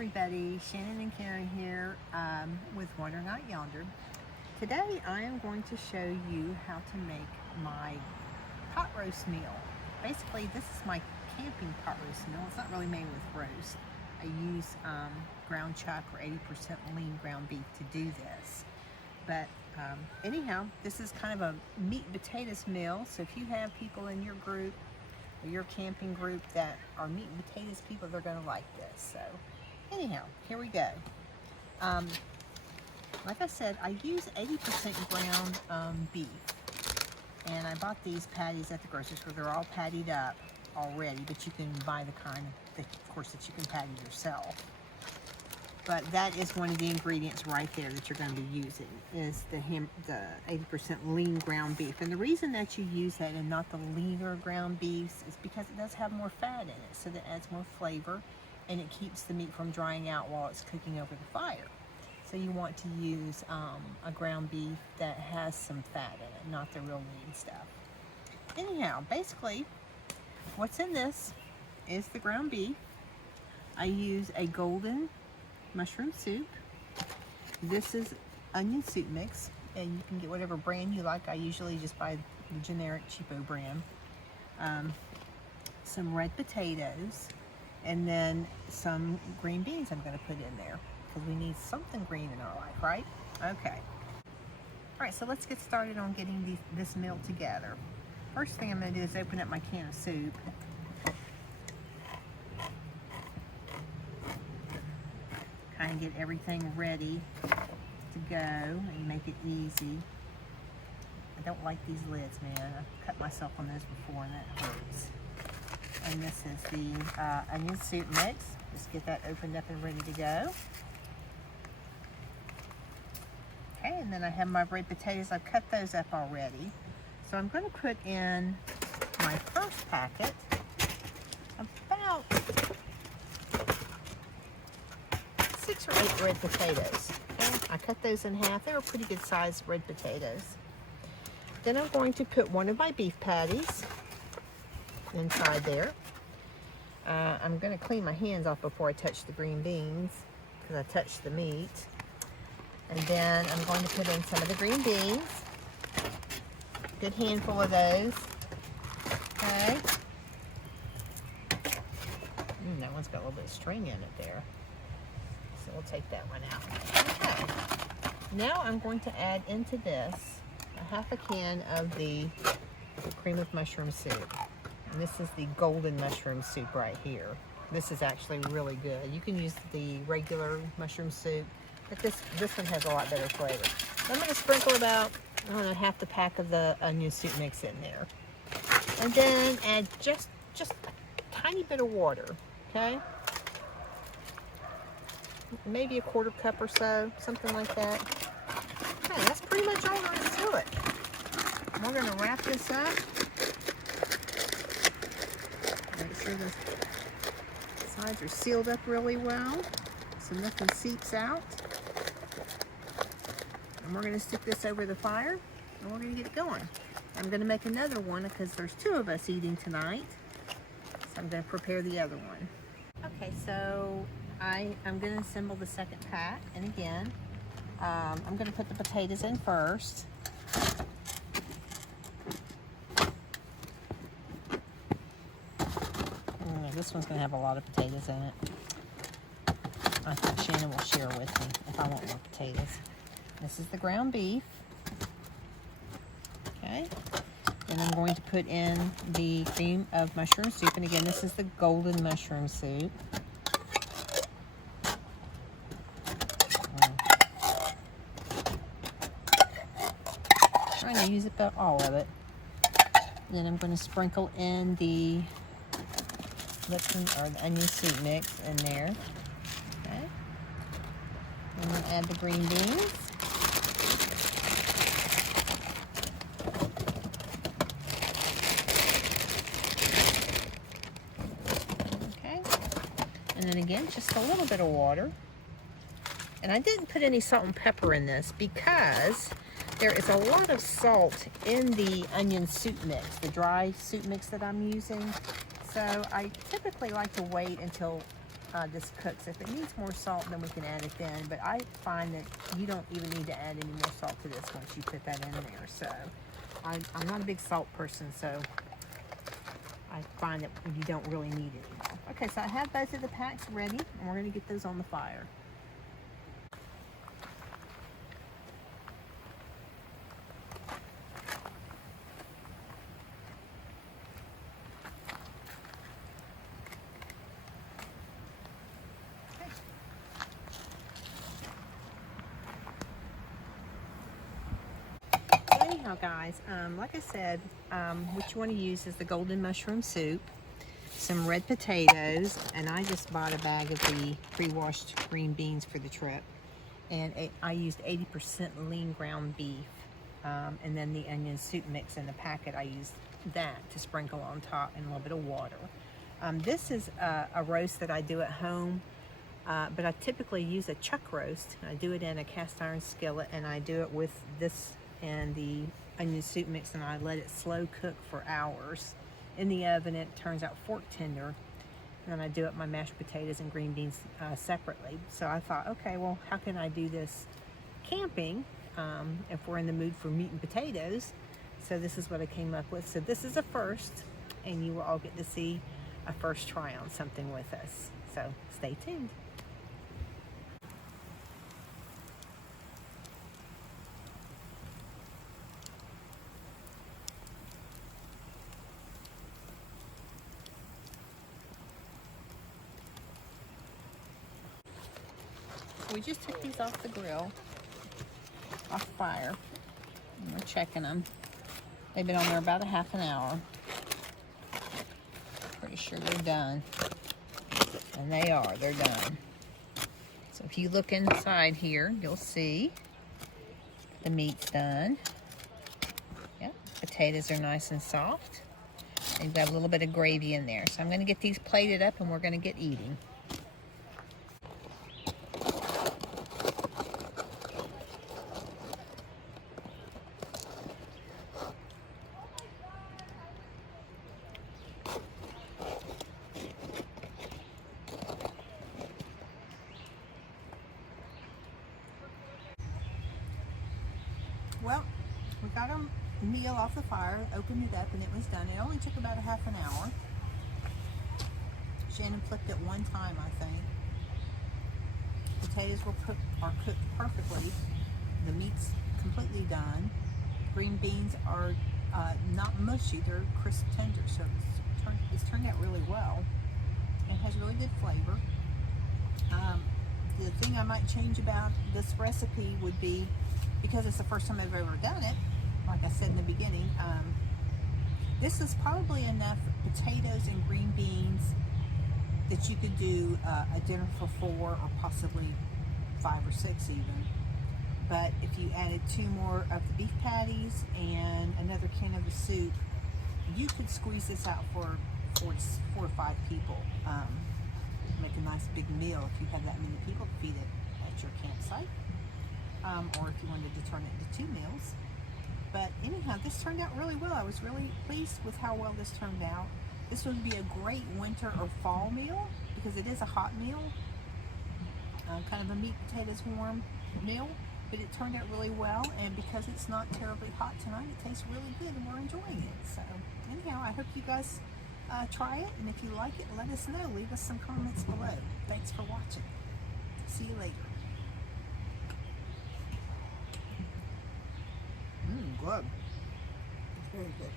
everybody, Shannon and Karen here with Wandering Out Yonder. Today I am going to show you how to make my pot roast meal. Basically this is my camping pot roast meal. It's not really made with roast. I use ground chuck or 80% lean ground beef to do this. But anyhow, this is kind of a meat and potatoes meal, so if you have people in your group or your camping group that are meat and potatoes people, they're going to like this. So anyhow, here we go. Like I said, I use 80% ground beef, and I bought these patties at the grocery store. They're all pattied up already, but you can buy the kind of course that you can patty yourself. But that is one of the ingredients right there that you're going to be using, is the 80% lean ground beef. And the reason that you use that and not the leaner ground beefs is because it does have more fat in it, so that adds more flavor, and it keeps the meat from drying out while it's cooking over the fire. So you want to use a ground beef that has some fat in it, not the real lean stuff. Anyhow, basically, what's in this is the ground beef. I use a golden mushroom soup. This is onion soup mix, and you can get whatever brand you like. I usually just buy the generic cheapo brand. Some red potatoes, and then some green beans I'm going to put in there because we need something green in our life, right? Okay. All right, so let's get started on getting this meal together. First thing I'm going to do is open up my can of soup. Kind of get everything ready to go and make it easy. I don't like these lids, man. I've cut myself on those before and that hurts. And this is the onion soup mix. Just get that opened up and ready to go. Okay, and then I have my red potatoes. I've cut those up already. So I'm going to put in my first packet about 6 or 8 red potatoes. Okay? I cut those in half. They were pretty good sized red potatoes. Then I'm going to put one of my beef patties inside there. I'm going to clean my hands off before I touch the green beans because I touched the meat. And then I'm going to put in some of the green beans. Good handful of those. Okay. That one's got a little bit of string in it there. So we'll take that one out. Okay. Now I'm going to add into this a half a can of the cream of mushroom soup. And this is the golden mushroom soup right here. This is actually really good. You can use the regular mushroom soup, but this one has a lot better flavor. So I'm going to sprinkle about, I don't know, half the pack of the onion soup mix in there. And then add just a tiny bit of water, okay? Maybe a 1/4 cup or so, something like that. Okay, that's pretty much all there is to it. We're going to wrap this up. Make sure the sides are sealed up really well so nothing seeps out. And we're going to stick this over the fire and we're going to get it going. I'm going to make another one because there's 2 of us eating tonight. So I'm going to prepare the other one. Okay, so I'm going to assemble the second pack, and again, I'm going to put the potatoes in first. This one's going to have a lot of potatoes in it. I think Shannon will share with me if I want more potatoes. This is the ground beef. Okay. And I'm going to put in the cream of mushroom soup, and again, this is the golden mushroom soup. Trying to use about all of it. Then I'm going to sprinkle in the the onion soup mix in there. Okay. And then add the green beans. Okay. And then again, just a little bit of water. And I didn't put any salt and pepper in this because there is a lot of salt in the onion soup mix, the dry soup mix that I'm using. So I typically like to wait until this cooks. If it needs more salt, then we can add it then. But I find that you don't even need to add any more salt to this once you put that in there. So I'm not a big salt person, so I find that you don't really need it anymore. Okay, so I have both of the packs ready, and we're going to get those on the fire. Anyhow, guys, like I said, what you want to use is the golden mushroom soup, some red potatoes, and I just bought a bag of the pre-washed green beans for the trip, and I used 80% lean ground beef, and then the onion soup mix in the packet, I used that to sprinkle on top and a little bit of water. This is a roast that I do at home, but I typically use a chuck roast. I do it in a cast iron skillet, and I do it with this and the onion soup mix, and I let it slow cook for hours in the oven. It turns out fork tender, and then I do up my mashed potatoes and green beans separately. So I thought, okay, well, how can I do this camping if we're in the mood for meat and potatoes? So this is what I came up with. So this is a first, and you will all get to see a first try on something with us. So stay tuned. We just took these off the grill, off fire, and we're checking them. They've been on there about a half an hour. Pretty sure they're done. And they are, they're done. So if you look inside here, you'll see the meat's done. Yep, potatoes are nice and soft. They've got a little bit of gravy in there. So I'm gonna get these plated up and we're gonna get eating. Well, we got our meal off the fire, opened it up, and it was done. It only took about a half an hour. Shannon flipped it one time, I think. Potatoes are cooked perfectly. The meat's completely done. Green beans are not mushy, they're crisp tender, so it's turned out really well. It has really good flavor. The thing I might change about this recipe would be, because it's the first time I've ever done it, like I said in the beginning, this is probably enough potatoes and green beans that you could do a dinner for 4 or possibly 5 or 6 even. But if you added 2 more of the beef patties and another can of the soup, you could squeeze this out for 4 or 5 people. Make a nice big meal if you have that many people to feed it at your campsite. Or if you wanted to turn it into 2 meals. But anyhow, this turned out really well. I was really pleased with how well this turned out. This would be a great winter or fall meal because it is a hot meal, kind of a meat, potatoes, warm meal, but it turned out really well, and because it's not terribly hot tonight, it tastes really good and we're enjoying it. So anyhow, I hope you guys try it, and if you like it, let us know. Leave us some comments below. Thanks for watching. See you later. Good. It's very good.